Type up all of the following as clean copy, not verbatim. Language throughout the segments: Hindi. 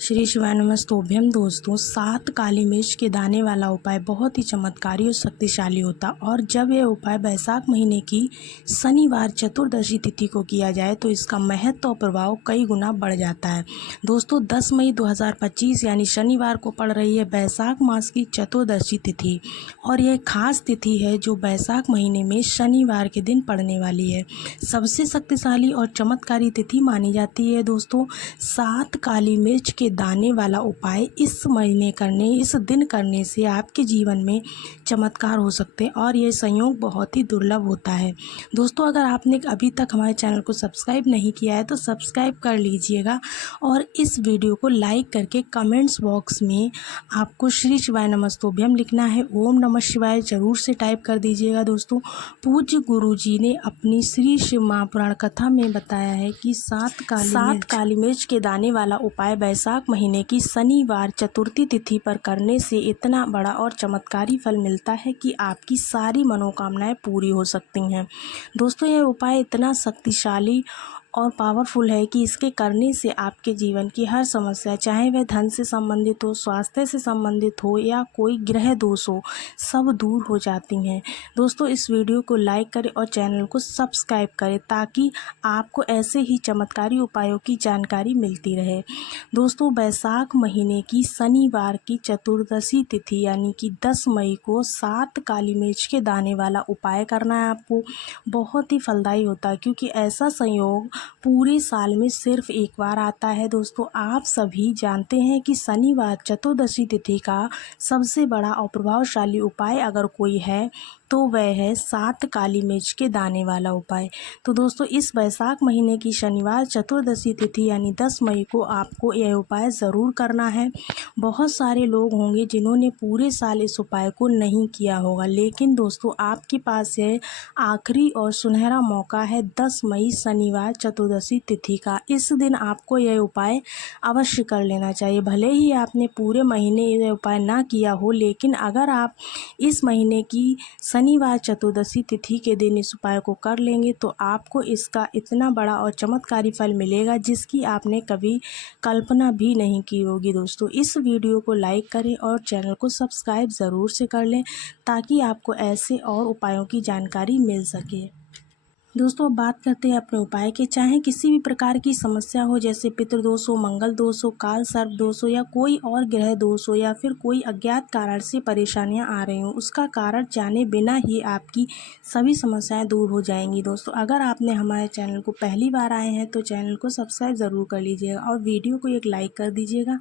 श्री शिवाय नमस्तोभ्यम दोस्तों, 7 काली मिर्च के दाने वाला उपाय बहुत ही चमत्कारी और शक्तिशाली होता और जब यह उपाय बैसाख महीने की शनिवार चतुर्दशी तिथि को किया जाए तो इसका महत्व और प्रभाव कई गुना बढ़ जाता है। दोस्तों 10 मई 2025 यानी शनिवार को पड़ रही है बैसाख मास की चतुर्दशी तिथि और यह खास तिथि है जो बैसाख महीने में शनिवार के दिन पड़ने वाली है। सबसे शक्तिशाली और चमत्कारी तिथि मानी जाती है। दोस्तों 7 काली मिर्च के दाने वाला उपाय इस दिन करने से आपके जीवन में चमत्कार हो सकते हैं और यह संयोग बहुत ही दुर्लभ होता है। दोस्तों अगर आपने अभी तक हमारे चैनल को सब्सक्राइब नहीं किया है तो सब्सक्राइब कर लीजिएगा और इस वीडियो को लाइक करके कमेंट्स बॉक्स में आपको श्री शिवाय नमस्तोभ्यम लिखना है, ओम नमः शिवाय जरूर से टाइप कर दीजिएगा। दोस्तों पूज्य गुरु जी ने अपनी श्री शिव महापुराण कथा में बताया है कि 7 काली मिर्च के दाने वाला उपाय बैसाख महीने की शनिवार चतुर्थी तिथि पर करने से इतना बड़ा और चमत्कारी फल मिलता है कि आपकी सारी मनोकामनाएं पूरी हो सकती हैं। दोस्तों यह उपाय इतना शक्तिशाली और पावरफुल है कि इसके करने से आपके जीवन की हर समस्या, चाहे वह धन से संबंधित हो, स्वास्थ्य से संबंधित हो या कोई ग्रह दोष हो, सब दूर हो जाती हैं। दोस्तों इस वीडियो को लाइक करें और चैनल को सब्सक्राइब करें ताकि आपको ऐसे ही चमत्कारी उपायों की जानकारी मिलती रहे। दोस्तों बैसाख महीने की शनिवार की चतुर्दशी तिथि यानी कि 10 मई को 7 काली मिर्च के दाने वाला उपाय करना है आपको। बहुत ही फलदायी होता है क्योंकि ऐसा संयोग पूरे साल में सिर्फ एक बार आता है। दोस्तों आप सभी जानते हैं कि शनिवार चतुर्दशी तिथि का सबसे बड़ा और प्रभावशाली उपाय अगर कोई है तो वह है 7 काली मिर्च के दाने वाला उपाय। तो दोस्तों इस बैसाख महीने की शनिवार चतुर्दशी तिथि यानी 10 मई को आपको यह उपाय ज़रूर करना है। बहुत सारे लोग होंगे जिन्होंने पूरे साल इस उपाय को नहीं किया होगा, लेकिन दोस्तों आपके पास यह आखिरी और सुनहरा मौका है 10 मई शनिवार चतुर्दशी तिथि का। इस दिन आपको यह उपाय अवश्य कर लेना चाहिए। भले ही आपने पूरे महीने यह उपाय ना किया हो, लेकिन अगर आप इस महीने की शनिवार चतुर्दशी तिथि के दिन इस उपाय को कर लेंगे तो आपको इसका इतना बड़ा और चमत्कारी फल मिलेगा जिसकी आपने कभी कल्पना भी नहीं की होगी। दोस्तों इस वीडियो को लाइक करें और चैनल को सब्सक्राइब ज़रूर से कर लें ताकि आपको ऐसे और उपायों की जानकारी मिल सके। दोस्तों अब बात करते हैं अपने उपाय के। चाहे किसी भी प्रकार की समस्या हो, जैसे पितृदोष हो, मंगल दोष हो, काल सर्प दोष हो या कोई और ग्रह दोष हो या फिर कोई अज्ञात कारण से परेशानियां आ रही हो, उसका कारण जाने बिना ही आपकी सभी समस्याएं दूर हो जाएंगी। दोस्तों अगर आपने हमारे चैनल को पहली बार आए हैं तो चैनल को सब्सक्राइब ज़रूर कर लीजिएगा और वीडियो को एक लाइक कर दीजिएगा।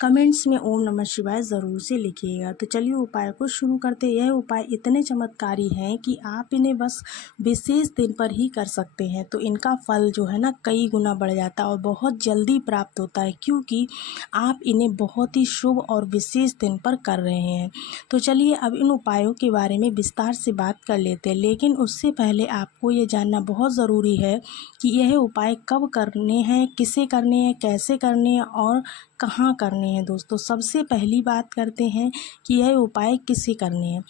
कमेंट्स में ओम नमः शिवाय ज़रूर से लिखिएगा। तो चलिए उपाय को शुरू करते हैं। यह उपाय इतने चमत्कारी हैं कि आप इन्हें बस विशेष दिन पर ही कर सकते हैं तो इनका फल जो है ना कई गुना बढ़ जाता है और बहुत जल्दी प्राप्त होता है क्योंकि आप इन्हें बहुत ही शुभ और विशेष दिन पर कर रहे हैं। तो चलिए अब इन उपायों के बारे में विस्तार से बात कर लेते हैं, लेकिन उससे पहले आपको ये जानना बहुत ज़रूरी है कि यह उपाय कब करने हैं, किसे करने हैं, कैसे करने हैं और कहाँ करने हैं। दोस्तों सबसे पहली बात करते हैं कि यह उपाय किसे करने हैं।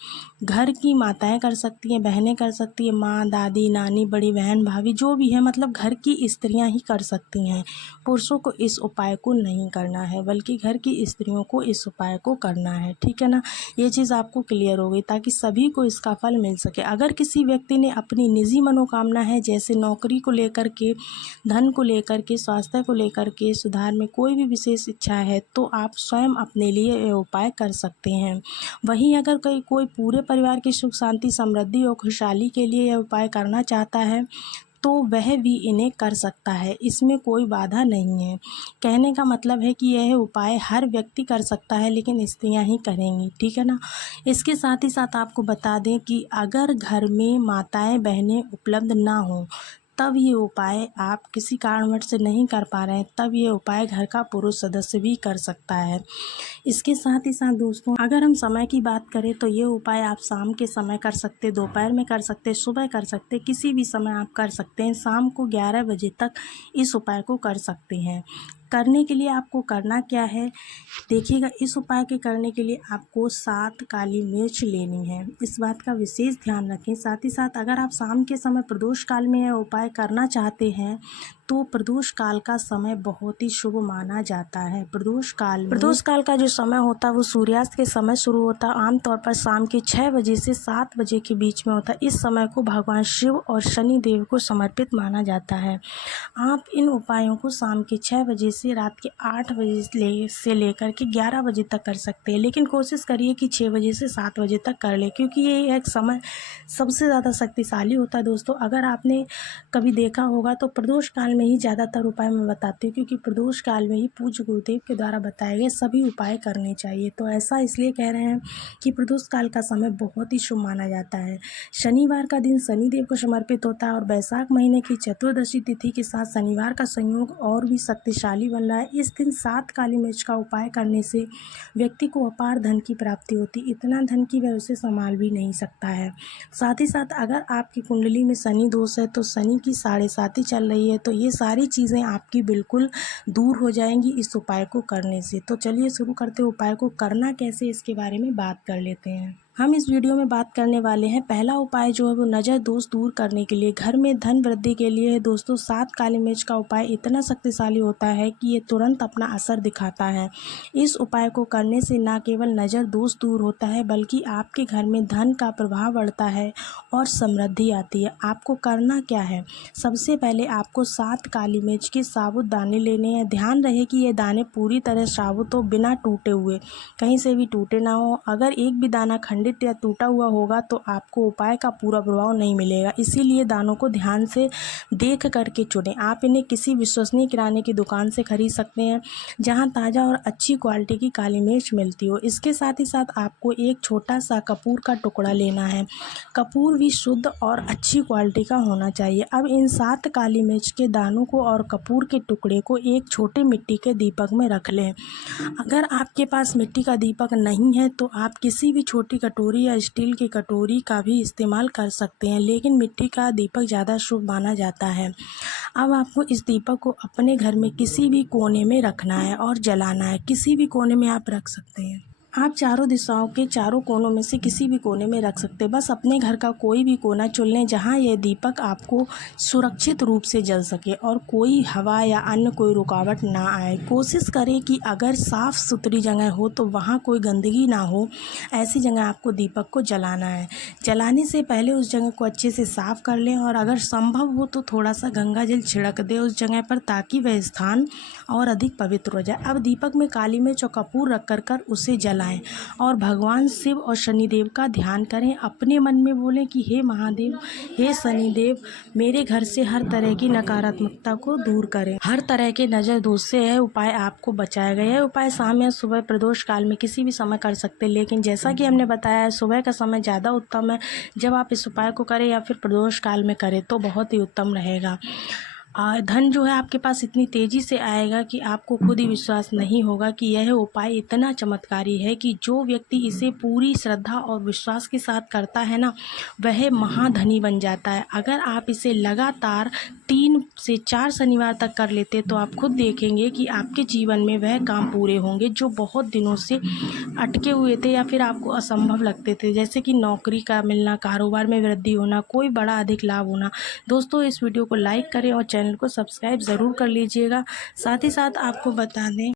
घर की माताएं कर सकती हैं, बहनें कर सकती हैं, माँ, दादी, नानी, बड़ी बहन, भाभी जो भी है, मतलब घर की स्त्रियां ही कर सकती हैं। पुरुषों को इस उपाय को नहीं करना है बल्कि घर की स्त्रियों को इस उपाय को करना है। ठीक है ना, ये चीज़ आपको क्लियर हो गई ताकि सभी को इसका फल मिल सके। अगर किसी व्यक्ति ने अपनी निजी मनोकामना है, जैसे नौकरी को लेकर के, धन को लेकर के, स्वास्थ्य को लेकर के, सुधार में कोई भी विशेष इच्छा है तो आप स्वयं अपने लिए यह उपाय कर सकते हैं। वहीं अगर कोई पूरे परिवार की सुख शांति समृद्धि और खुशहाली के लिए यह उपाय करना चाहता है तो वह भी इन्हें कर सकता है, इसमें कोई बाधा नहीं है। कहने का मतलब है कि यह उपाय हर व्यक्ति कर सकता है लेकिन स्त्रियां ही करेंगी। ठीक है ना। इसके साथ ही साथ आपको बता दें कि अगर घर में माताएं बहनें उपलब्ध ना हो तब ये उपाय आप किसी कारणवश से नहीं कर पा रहे हैं तब ये उपाय घर का पुरुष सदस्य भी कर सकता है। इसके साथ ही साथ दोस्तों अगर हम समय की बात करें तो ये उपाय आप शाम के समय कर सकते, दोपहर में कर सकते, सुबह कर सकते, किसी भी समय आप कर सकते हैं। शाम को 11 बजे तक इस उपाय को कर सकते हैं। करने के लिए आपको करना क्या है देखिएगा। इस उपाय के करने के लिए आपको 7 काली मिर्च लेनी है, इस बात का विशेष ध्यान रखें। साथ ही साथ अगर आप शाम के समय प्रदोष काल में यह उपाय करना चाहते हैं तो प्रदोष काल का समय बहुत ही शुभ माना जाता है। प्रदोष काल का जो समय होता है वो सूर्यास्त के समय शुरू होता है। आमतौर पर शाम के 6 बजे से 7 बजे के बीच में होता है। इस समय को भगवान शिव और शनि देव को समर्पित माना जाता है। आप इन उपायों को शाम के 6 बजे से रात के 8 बजे से लेकर के 11 बजे तक कर सकते हैं, लेकिन कोशिश करिए कि 6 बजे से 7 बजे तक कर ले, क्योंकि ये एक समय सबसे ज़्यादा शक्तिशाली होता है। दोस्तों, अगर आपने कभी देखा होगा तो प्रदोष काल में ही ज़्यादातर उपाय मैं बताती हूँ, क्योंकि प्रदोष काल में ही पूज्य गुरुदेव के द्वारा बताए गए सभी उपाय करने चाहिए। तो ऐसा इसलिए कह रहे हैं कि प्रदोष काल का समय बहुत ही शुभ माना जाता है। शनिवार का दिन शनिदेव को समर्पित होता है और वैशाख महीने की चतुर्दशी तिथि के साथ शनिवार का संयोग और भी शक्तिशाली बन रहा है। इस दिन 7 काली मिर्च का उपाय करने से व्यक्ति को अपार धन की प्राप्ति होती, इतना धन की वह उसे संभाल भी नहीं सकता है। साथ ही साथ अगर आपकी कुंडली में शनि दोष है, तो शनि की 7.5 चल रही है, तो ये सारी चीज़ें आपकी बिल्कुल दूर हो जाएंगी इस उपाय को करने से। तो चलिए शुरू करते हैं। उपाय को करना कैसे, इसके बारे में बात कर लेते हैं। हम इस वीडियो में बात करने वाले हैं, पहला उपाय जो है वो नज़र दोष दूर करने के लिए, घर में धन वृद्धि के लिए है। दोस्तों, 7 काली मिर्च का उपाय इतना शक्तिशाली होता है कि ये तुरंत अपना असर दिखाता है। इस उपाय को करने से न केवल नज़र दोष दूर होता है, बल्कि आपके घर में धन का प्रभाव बढ़ता है और समृद्धि आती है। आपको करना क्या है, सबसे पहले आपको 7 काली मिर्च के साबुत दाने लेने हैं। ध्यान रहे कि ये दाने पूरी तरह साबुत हो, बिना टूटे हुए, कहीं से भी टूटे ना हो। अगर एक भी दाना खंडित या टूटा हुआ होगा तो आपको उपाय का पूरा प्रभाव नहीं मिलेगा। इसीलिए दानों को ध्यान से देख करके चुनें। आप इन्हें किसी विश्वसनीय किराने की दुकान से खरीद सकते हैं, जहां ताज़ा और अच्छी क्वालिटी की काली मिर्च मिलती हो। इसके साथ ही साथ आपको एक छोटा सा कपूर का टुकड़ा लेना है। कपूर भी शुद्ध और अच्छी क्वालिटी का होना चाहिए। अब इन 7 काली मिर्च के दानों को और कपूर के टुकड़े को एक छोटे मिट्टी के दीपक में रख लें। अगर आपके पास मिट्टी का दीपक नहीं है तो आप किसी भी छोटी कटोरी या स्टील की कटोरी का भी इस्तेमाल कर सकते हैं, लेकिन मिट्टी का दीपक ज़्यादा शुभ माना जाता है। अब आपको इस दीपक को अपने घर में किसी भी कोने में रखना है और जलाना है। किसी भी कोने में आप रख सकते हैं। आप चारों दिशाओं के चारों कोनों में से किसी भी कोने में रख सकते हैं। बस अपने घर का कोई भी कोना चुन लें जहां यह दीपक आपको सुरक्षित रूप से जल सके और कोई हवा या अन्य कोई रुकावट ना आए। कोशिश करें कि अगर साफ़ सुथरी जगह हो तो वहां कोई गंदगी ना हो, ऐसी जगह आपको दीपक को जलाना है। जलाने से पहले उस जगह को अच्छे से साफ़ कर लें और अगर संभव हो तो थोड़ा सा गंगा जल छिड़क दें उस जगह पर, ताकि वह स्थान और अधिक पवित्र हो जाए। अब दीपक में काली मिर्च और कपूर रख कर उसे जलाएं और भगवान शिव और शनिदेव का ध्यान करें। अपने मन में बोलें कि हे महादेव, हे शनिदेव, मेरे घर से हर तरह की नकारात्मकता को दूर करें। हर तरह के नज़र दोष से यह उपाय आपको बचाया गया है। उपाय शाम या सुबह प्रदोष काल में किसी भी समय कर सकते हैं, लेकिन जैसा कि हमने बताया सुबह का समय ज़्यादा उत्तम है। जब आप इस उपाय को करें या फिर प्रदोष काल में करें तो बहुत ही उत्तम रहेगा। धन जो है आपके पास इतनी तेज़ी से आएगा कि आपको खुद ही विश्वास नहीं होगा कि यह उपाय इतना चमत्कारी है कि जो व्यक्ति इसे पूरी श्रद्धा और विश्वास के साथ करता है ना, वह महाधनी बन जाता है। अगर आप इसे लगातार 3 से 4 शनिवार तक कर लेते तो आप खुद देखेंगे कि आपके जीवन में वह काम पूरे होंगे जो बहुत दिनों से अटके हुए थे या फिर आपको असंभव लगते थे, जैसे कि नौकरी का मिलना, कारोबार में वृद्धि होना, कोई बड़ा अधिक लाभ होना। दोस्तों, इस वीडियो को लाइक करें और चैनल को सब्सक्राइब ज़रूर कर लीजिएगा। साथ ही साथ आपको बता दें,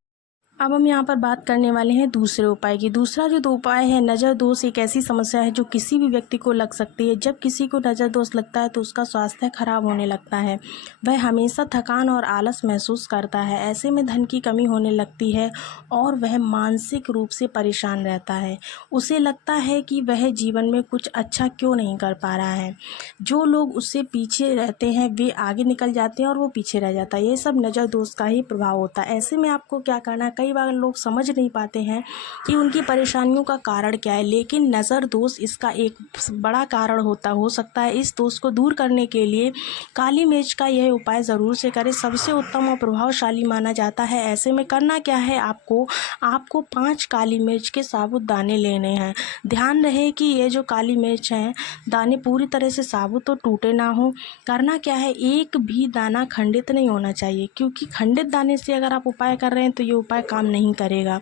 अब हम यहाँ पर बात करने वाले हैं दूसरे उपाय की। दूसरा जो उपाय है, नज़र दोष एक ऐसी समस्या है जो किसी भी व्यक्ति को लग सकती है। जब किसी को नज़र दोष लगता है तो उसका स्वास्थ्य खराब होने लगता है, वह हमेशा थकान और आलस महसूस करता है। ऐसे में धन की कमी होने लगती है और वह मानसिक रूप से परेशान रहता है। उसे लगता है कि वह जीवन में कुछ अच्छा क्यों नहीं कर पा रहा है। जो लोग उससे पीछे रहते हैं वे आगे निकल जाते हैं और वो पीछे रह जाता है। ये सब नज़र दोष का ही प्रभाव होता है। ऐसे में आपको क्या करना है, कई बार लोग समझ नहीं पाते हैं कि उनकी परेशानियों का कारण क्या है, लेकिन नज़र दोष इसका एक बड़ा कारण हो सकता है। इस दोष को दूर करने के लिए काली मिर्च का यह उपाय ज़रूर से करें, सबसे उत्तम और प्रभावशाली माना जाता है। ऐसे में करना क्या है, आपको 5 काली मिर्च के साबुत दाने लेने हैं। ध्यान रहे कि ये जो काली मिर्च हैं, दाने पूरी तरह से साबुत और टूटे ना हो। करना क्या है, एक भी दाना खंडित नहीं होना चाहिए, क्योंकि खंडित दाने से अगर आप उपाय कर रहे हैं तो ये उपाय काम नहीं करेगा।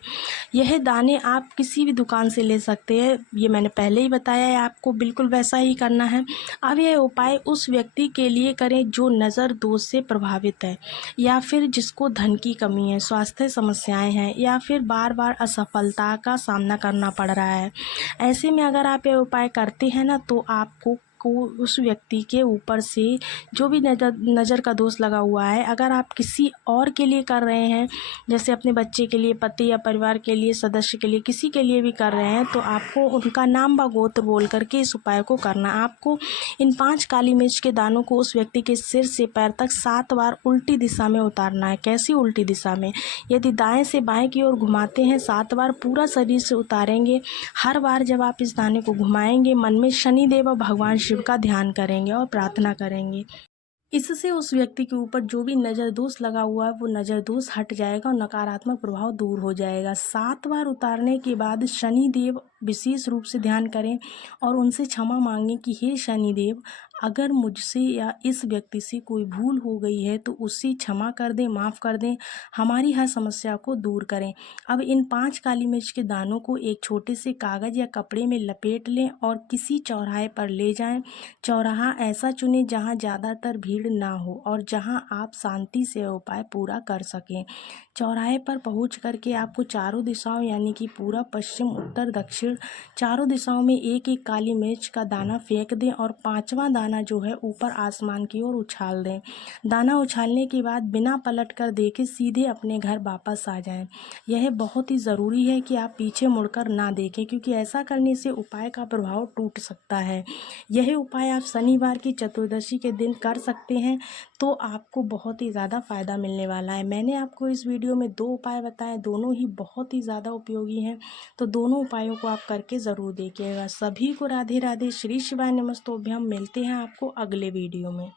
यह दाने आप किसी भी दुकान से ले सकते हैं, ये मैंने पहले ही बताया है, आपको बिल्कुल वैसा ही करना है। अब यह उपाय उस व्यक्ति के लिए करें जो नज़र दोष से प्रभावित है, या फिर जिसको धन की कमी है, स्वास्थ्य समस्याएं हैं, या फिर बार बार असफलता का सामना करना पड़ रहा है। ऐसे में अगर आप ये उपाय करते हैं ना, तो आपको उस व्यक्ति के ऊपर से जो भी नज़र का दोष लगा हुआ है, अगर आप किसी और के लिए कर रहे हैं, जैसे अपने बच्चे के लिए, पति या परिवार के लिए, सदस्य के लिए, किसी के लिए भी कर रहे हैं, तो आपको उनका नाम व गोत्र बोल करके इस उपाय को करना। आपको इन 5 काली मिर्च के दानों को उस व्यक्ति के सिर से पैर तक 7 बार उल्टी दिशा में उतारना है। कैसी उल्टी दिशा में? यदि दाएं से बाएं की ओर घुमाते हैं 7 बार, पूरा शरीर से उतारेंगे। हर बार जब आप इस दाने को घुमाएंगे, मन में शनिदेव और भगवान शिव का ध्यान करेंगे और प्रार्थना करेंगे। इससे उस व्यक्ति के ऊपर जो भी नज़र दोष लगा हुआ है, वो नज़र दोष हट जाएगा और नकारात्मक प्रभाव दूर हो जाएगा। 7 बार उतारने के बाद शनिदेव विशेष रूप से ध्यान करें और उनसे क्षमा मांगें कि हे शनिदेव, अगर मुझसे या इस व्यक्ति से कोई भूल हो गई है तो उससे क्षमा कर दें, माफ़ कर दें, हमारी हर समस्या को दूर करें। अब इन 5 काली मिर्च के दानों को एक छोटे से कागज़ या कपड़े में लपेट लें और किसी चौराहे पर ले जाएं। चौराहा ऐसा चुनें जहां ज़्यादातर भीड़ ना हो और जहां आप शांति से उपाय पूरा कर सकें। चौराहे पर पहुंच करके आपको चारों दिशाओं, यानी कि पूरब, पश्चिम, उत्तर, दक्षिण, चारों दिशाओं में एक एक काली मिर्च का दाना फेंक दें और 5वां दाना जो है ऊपर आसमान की ओर उछाल दें। दाना उछालने के बाद बिना पलट कर देखे सीधे अपने घर वापस आ जाएं। यह बहुत ही ज़रूरी है कि आप पीछे मुड़कर ना देखें, क्योंकि ऐसा करने से उपाय का प्रभाव टूट सकता है। यह उपाय आप शनिवार की चतुर्दशी के दिन कर सकते हैं, तो आपको बहुत ही ज़्यादा फ़ायदा मिलने वाला है। मैंने आपको इस वीडियो में 2 उपाय बताए, दोनों ही बहुत ही ज़्यादा उपयोगी हैं, तो दोनों उपायों को आप करके ज़रूर देखिएगा। सभी को राधे राधे, श्री शिवाय नमस्तोभ्यम। मिलते हैं आपको अगले वीडियो में।